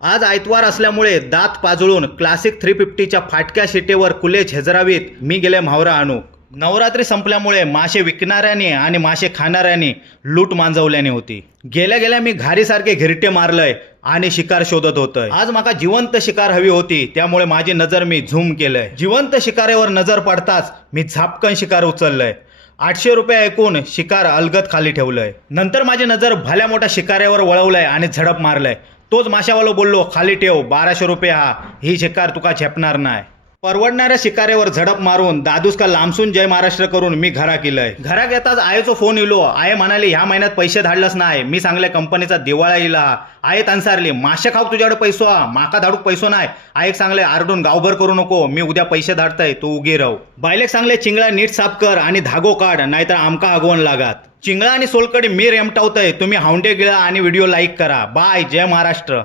आज आयतवार असल्यामुळे दात पाजळून क्लासिक 350च्या फाटक्या शिटेवर कुले झेजरावीत मी गेले म्हावरा आणू। नवरात्री संपल्यामुळे मासे विकणाऱ्याने आणि मासे खाणाऱ्याने लूट मांजवल्याने होती। गेल्या गेल्या मी घारीसारखे घिरटे मारलंय आणि शिकार शोधत होतोय। आज माका जिवंत शिकार हवी होती, त्यामुळे माझी नजर मी झूम केलंय। जिवंत शिकारेवर नजर पडताच मी झापकन शिकार उचललंय। 800 रुपये ऐकून शिकार अलगद खाली ठेवलंय। नंतर माझी नजर भल्या मोठ्या शिकाऱ्यावर वळवलंय आणि झडप मारलंय। तोच माशावालो बोललो, खाली ठेव, 1200 रुपये हा, ही शिकार तुका झेपणार नाही। परवडणाऱ्या शिकारेवर झडप मारून दादूस का लांबसून जय महाराष्ट्र करून मी घरा केलंय। घरात येताच आयेचो फोन इलो। आये म्हणाली ह्या महिन्यात पैसे धाडलंच नाही। मी सांगले कंपनीचा दिवाळा इला। आये तांसारली मासे खाऊ तुझ्याकडे पैसो हा, माका धाडूक पैसो नाही। आयेक सांगले आरडून गावभर करू नको, मी उद्या पैसे धाडतय, तू उगी राहू। बायलेक सांगले चिंगळा नीट साफ कर आणि धागो काढ, नाहीतर आमका हगवण लागत। चिंगळा आणि सोलकडी मी रेमटावतय, तुम्ही हाऊंडे गिळा आणि व्हिडिओ लाईक करा। बाय, जय महाराष्ट्र।